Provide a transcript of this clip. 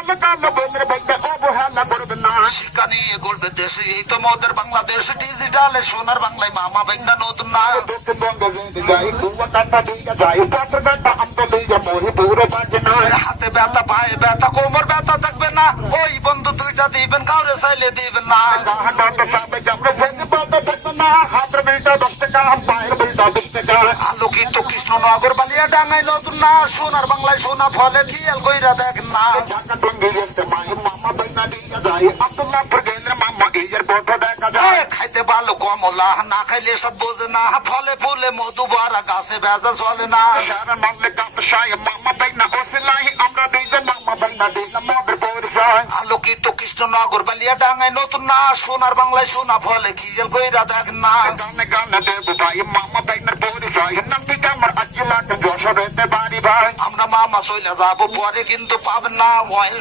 কালো কালো বইমের বইতে অবহেলা করবে না। শিক্ষা নিয়ে গড়বে দেশ, এই তো মোদের বাংলাদেশ। ডিজিটালে সোনার বাংলায় মামা বেঙ্গা নতুন না। দক্ষিণবঙ্গ যদি যাই কুয়াকাটা দিকে যাই পাথরঘাটা আমতো দিকে মরি পুরো বাজে না। হাতে ব্যথা, পায়ে ব্যথা, কোমর ব্যথা থাকবে না। ওই বন্ধু দুইটা দিবেন, কাউরে চাইলে দিবেন না। গাহাটা সাবে জামরে ভেঙে পাতা থাকবে না। হাতের বিলটা 10 টাকা, পায়ের বিলটা 20 টাকা। আলোকিত কৃষ্ণনগর বালিয়া ডাঙ্গায় নতুন না। সোনার বাংলায় সোনা ফলে খেয়াল কইরা দেখেন না। ঢাকা টঙ্গি গেছে মাই মামা বেঙ্গা দিকে যাই আব্দুল্লাহপুর গেলে মামা এর ফটো দেখা যায়। খাইতে ভালো কমলা, না খাইলে সব বোঝে না। ফলে ফুলে মধু ভরা, গাছে ভেজা চলে না। যারা মানলে কাপসায় মামা বেঙ্গা ওসিলাই আমরা দুইজন মামা বেঙ্গা দিলাম আমাদের পরিচয়। আলোকিত কৃষ্ণনগর বালিয়া ডাঙ্গায় নতুন না। সোনার বাংলায় সোনা ফলে খেয়াল কইরা দেখেন না। গানে গানে দেব ভাই মামা বেঙ্গার পরিচয়। নাম দিকে আমার আজকে লাগে যশোরেতে বাড়ি ভাই। আমরা মামা চইলা যাবো পরে কিন্তু পাবেন না।